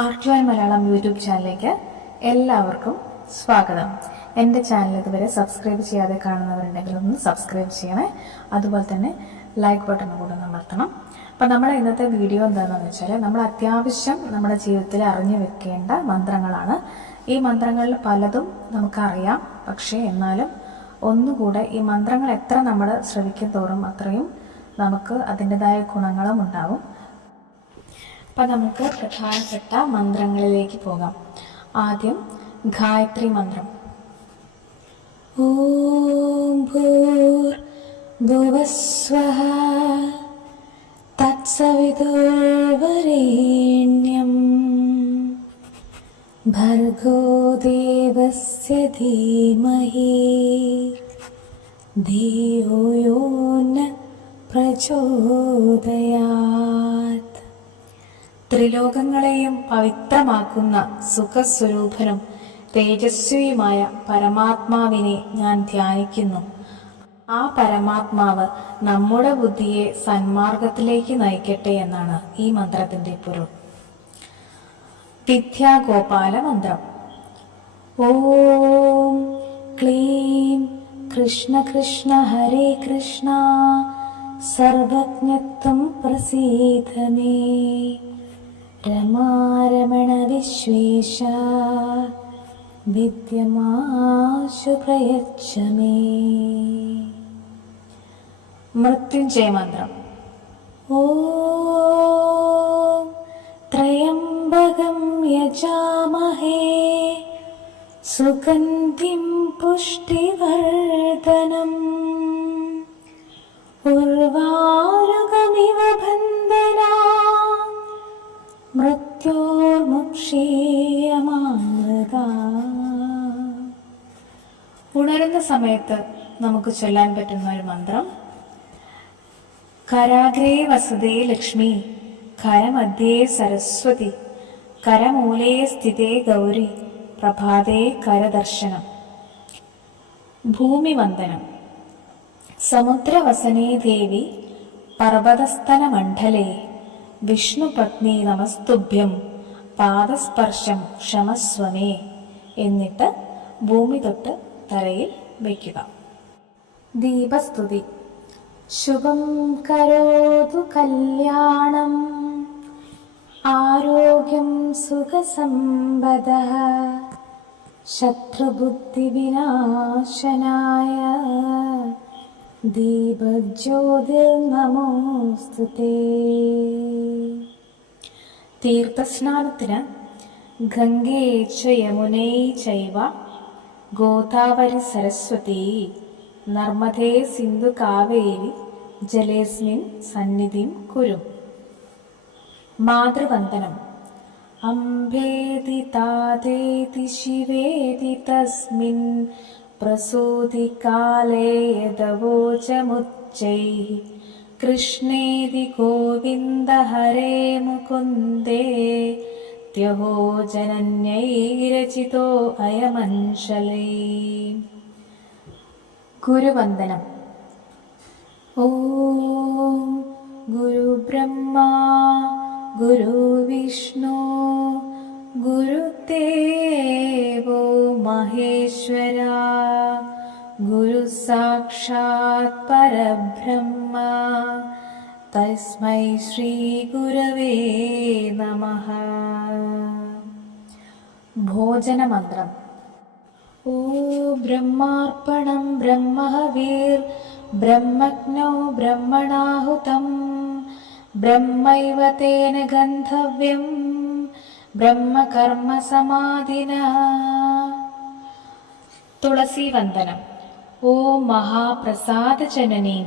ആർട്ട്ലോയ് Malayalam YouTube ചാനലിലേക്ക് എല്ലാവർക്കും സ്വാഗതം. എന്റെ ചാനൽ ഇതുവരെ സബ്സ്ക്രൈബ് ചെയ്യാതെ കാണുന്നവരുണ്ടെങ്കിൽ ഒന്ന് സബ്സ്ക്രൈബ് ചെയ്യണേ. അതുപോലെ തന്നെ ലൈക്ക് ബട്ടൺ കൂടെ അമർത്തണം. അപ്പം നമ്മുടെ ഇന്നത്തെ വീഡിയോ എന്താണെന്ന് വെച്ചാൽ നമ്മൾ അത്യാവശ്യം നമ്മുടെ ജീവിതത്തിൽ അറിഞ്ഞു വെക്കേണ്ട മന്ത്രങ്ങളാണ്. ഈ മന്ത്രങ്ങളിൽ പലതും നമുക്കറിയാം. പക്ഷേ എന്നാലും ഒന്നുകൂടെ ഈ മന്ത്രങ്ങൾ എത്ര നമ്മൾ ശ്രവിക്കും തോറും അത്രയും നമുക്ക് അതിന്റെതായ ഗുണങ്ങളും ഉണ്ടാവും. അപ്പം നമുക്ക് പ്രധാനപ്പെട്ട മന്ത്രങ്ങളിലേക്ക് പോകാം. ആദ്യം ഗായത്രി മന്ത്രം. ഓം ഭൂർ ഭുവസ്വ തത്സവിതുർവരേണ്യം ഭർഗോ ദേവസ്യ ധീമഹി. ധിയോ യോ പ്രചോദയാത്. ത്രിലോകങ്ങളെയും പവിത്രമാക്കുന്ന സുഖസ്വരൂപനും തേജസ്വിയുമായ പരമാത്മാവിനെ ഞാൻ ധ്യാനിക്കുന്നു. ആ പരമാത്മാവ് നമ്മുടെ ബുദ്ധിയെ സന്മാർഗത്തിലേക്ക് നയിക്കട്ടെ എന്നാണ് ഈ മന്ത്രത്തിന്റെ പൊരുൾ. വിദ്യാഗോപാല മന്ത്രം. ഓം ക്ലീം കൃഷ്ണ കൃഷ്ണ ഹരേ കൃഷ്ണ. സർവജ്ഞത്വം പ്രസീദ മേ രമാരമണ വിശ്വേശ വിദ്യമാശു പ്രയച്ഛ മേ മൃത്യുഞ്ജയ മന്ത്രം ഓം ത്രയംബകം യജാമഹേ സുഗന്ധിം പുഷ്ടിവർധനം മൃത്യോർമുക്ഷീയമാമൃത ഉണരുന്ന സമയത്ത് നമുക്ക് ചൊല്ലാൻ പറ്റുന്ന ഒരു മന്ത്രം. കരാഗ്രേ വസതേ ലക്ഷ്മി കരമധ്യേ സരസ്വതി കരമൂലേ സ്ഥിതേ ഗൗരി പ്രഭാതേ കരദർശനം. ഭൂമി ഭൂമിവന്ദനം. സമുദ്രവസനേ ദേവി പർവതസ്ഥനമണ്ഡലേ വിഷ്ണുപത്നി നമസ്തുഭ്യം. പാദസ്പർശം ക്ഷമസ്വമേ എന്നിട്ട് ഭൂമി തൊട്ട് തലയിൽ വയ്ക്കുക. ദീപസ്തുതി. ശുഭം കരോതു കല്യാണം. ആരോഗ്യം സുഖസമ്പദ. ശത്രുബുദ്ധിവിനാശനായ ദീപജ്യോതിർനമോസ്തുതേ. തീർത്ഥസ്നാനത്തിന് ഗംഗേ ച യമുനൈ ചൈവ ഗോദാവരി സരസ്വതി നർമ്മദേ സിന്ധു കാവേരി ജലേസ്മിൻ സന്നിധിം കുരു. മാതൃവന്ദനം. അംബേതി താതേതി ശിവേതി തസ്മിൻ പ്രസൂതി കാലേ യദവോചമുച്ചൈः. कृष्णेदि गोविन्दहरे मुकुन्दे त्यहो जनन्यैरचितो अयमञ्चले गुरुवन्दनम्। ॐ गुरुब्रह्मा गुरुविष्णु गुरुदेवो महेश्वरा गुरुसाक्षात् परब्रह्म। तस्मै श्रीगुरवे नमः। भोजनमन्त्रम्। ओ ब्रह्मार्पणं ब्रह्मज्ञो ब्रह्मणाहुतं ब्रह्मैव तेन गन्धव्यं ब्रह्मकर्मसमाधिना। तुलसीवन्दनम्। ओं महाप्रसादजननी।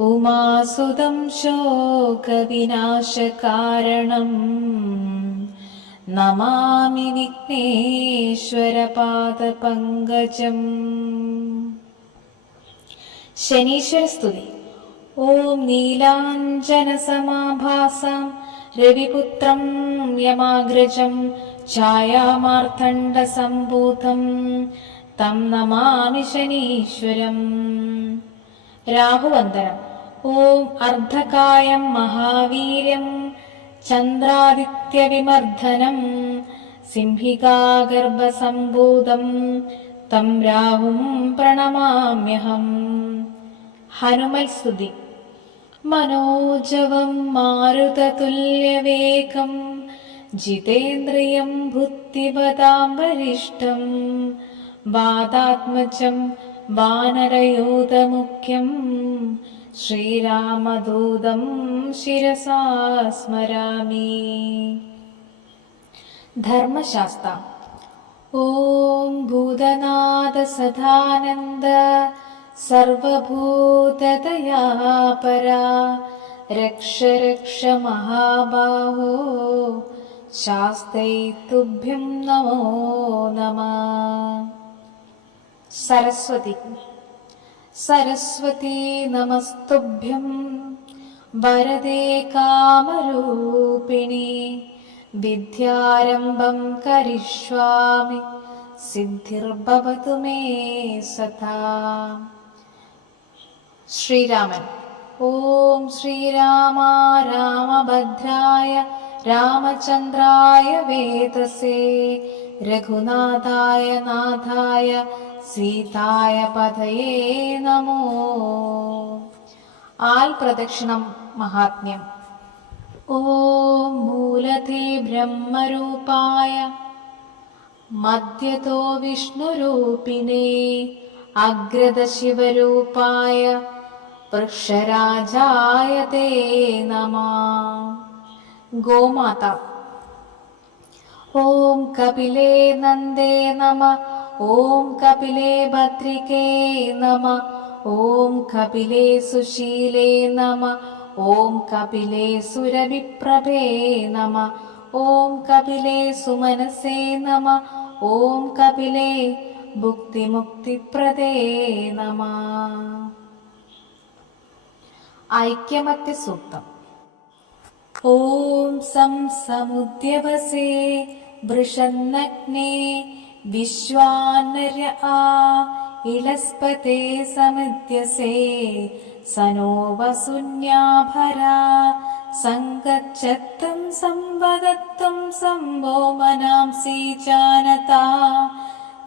ഉമാസുതം ശോകവിനാശകാരണം. നമാമി വിഘ്നേശ്വരപാദപങ്കജം. ശനീശ്വര സ്തുതി. ഓം നീലാഞ്ജനസമാഭാസാം. രവിപുത്രം യമാഗ്രജം. ഛായാമാർത്തണ്ഡസംഭൂതം. തം നമാമി ശനീശ്വരം. രാഹുവന്ദനം ഓം അർദ്ധകായം മഹാവീര്യം ചന്ദ്രാദിത്യവിമർദ്ദനം. സിംഹികാഗർഭസംഭൂതം തം രാഹും പ്രണമാമ്യഹം. ഹനുമൽ സ്തുതി. മനോജവം മാരുതതുല്യവേഗം ജിതേന്ദ്രിയം ബുദ്ധിപദാം വരിഷ്ടം ूतमुख्यं श्रीरामदूतं शिरसा स्मरामि। धर्मशास्ता ॐ भूतनाथसदानन्द सर्वभूततया परा। रक्ष रक्षमहाबाहो शास्त्रै तुभ्यं नमो नमः। സരസ്വതി. സരസ്വതി നമസ്തുഭ്യം. വരദേ കാമരൂപിണി. വിദ്യാരംഭം കരിഷ്വാമി. സിദ്ധിർഭവതു മേ സദാ. ശ്രീരാമൻ. ഓം ശ്രീരാമ രാമഭദ്രായ രാമചന്ദ്രായ വേദസേ. രഘുനാഥായ നാഥായ സീതായ പതയേ നമോ. ആൽ പ്രദക്ഷിണം മഹാത്മ്യം. ഓം മൂലതേ ബ്രഹ്മരൂപായ മധ്യതോ വിഷ്ണുരൂപിണേ അഗ്രതശിവരൂപായ വൃക്ഷരാജായ തേ നമ. ഗോമാത. ഓം കപിലേ നന്ദേ നമ. ഓം കപിലേ ഭദ്രികേ നമ ഓം കപിലേ സുശീലേ നമ ഓം കപിലേ സുരവിപ്രഭേ നമ ഓം കപിലേ സുമനസേ നമ ഓം കപിലേ ഭുക്തിമുക്തിപ്രദേ നമ. ഐക്യമത്യ സൂക്തം. ഓം സം സമുദ്യവസേ വൃഷന്നഗ്നേ विश्वानर आ इलस्पते समित्यसे स नो वसुन्याभरा सङ्गच्छम् संवदत्तम् सम्भोमनांसिचानता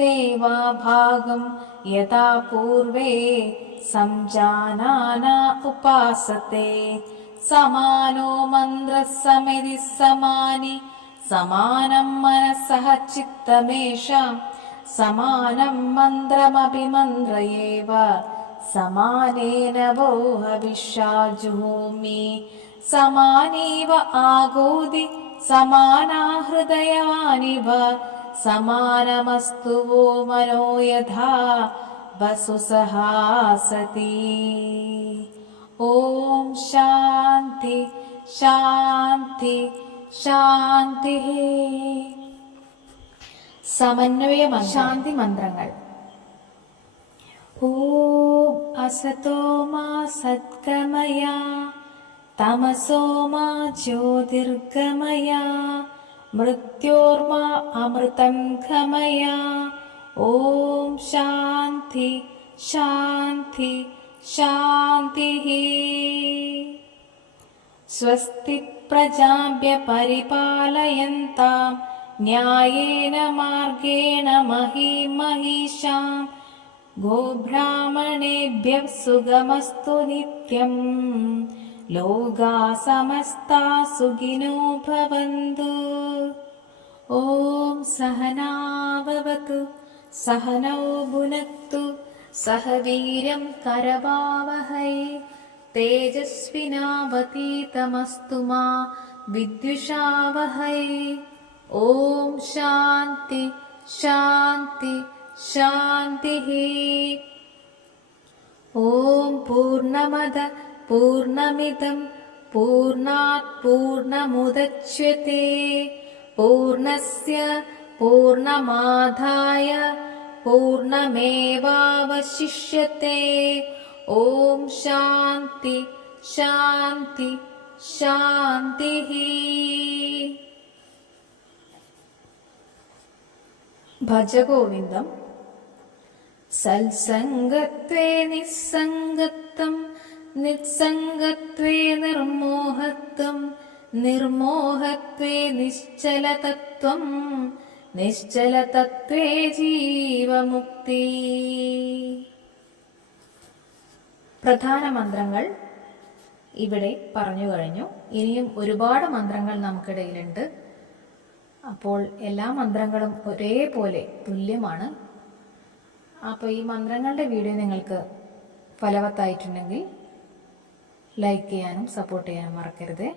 देवा भागम् यथा पूर्वे सञ्जानाना उपासते। समानो मन्द्रः समितिः समानि समानं मनसः चित्तमेषा समानं मन्द्रमपि मन्द्र एव समानेन वोहविशाजुहोमि समानेव आगोदि समाना हृदयवानिव समानमस्तु वो मनो यथा वसु सहासती। ॐ शान्ति शान्ति। ശാന്തി സമന്വയ ശാന്തി മന്ത്രങ്ങൾ ഓം അസതോ മാ സദ്ഗമയ തമസോ മാ ജ്യോതിർഗമയ മൃത്യോർമാ അമൃതം ഗമയ ഓം ശാന്തി ശാന്തി ശാന്തി സ്വസ്തി प्रजाभ्य परिपालयन्ताम्। न्यायेन मार्गेण महीमहिषाम् गोब्राह्मणेभ्यः सुगमस्तु नित्यम्। लोगा समस्ता सुगिनो भवन्तु। ॐ सहनावतु सहनौ भुनक्तु सह वीर्यं करवावहै। तेजस्विनावतीतमस्तु मा विद्युषावहै। ॐ शान्ति शान्ति शान्तिः। ॐ पूर्णमद पूर्णमिदं पूर्णात् पूर्णमुदच्यते। पूर्णस्य पूर्णमाधाय पूर्णमेवावशिष्यते। ॐ शान्ति शान्ति शान्तिः। भजगोविन्दम् सत्सङ्गत्वे निस्सङ्गत्वम् नित्सङ्गत्वे निर्मोहत्वम् निर्मोहत्वे निश्चलतत्त्वम् निश्चलतत्त्वे जीवमुक्ति। പ്രധാന മന്ത്രങ്ങൾ ഇവിടെ പറഞ്ഞു കഴിഞ്ഞു. ഇനിയും ഒരുപാട് മന്ത്രങ്ങൾ നമുക്കിടയിലുണ്ട്. അപ്പോൾ എല്ലാ മന്ത്രങ്ങളും ഒരേപോലെ തുല്യമാണ്. അപ്പോൾ ഈ മന്ത്രങ്ങളുടെ വീഡിയോ നിങ്ങൾക്ക് ഫലവത്തായിട്ടുണ്ടെങ്കിൽ ലൈക്ക് ചെയ്യാനും സപ്പോർട്ട് ചെയ്യാനും മറക്കരുത്.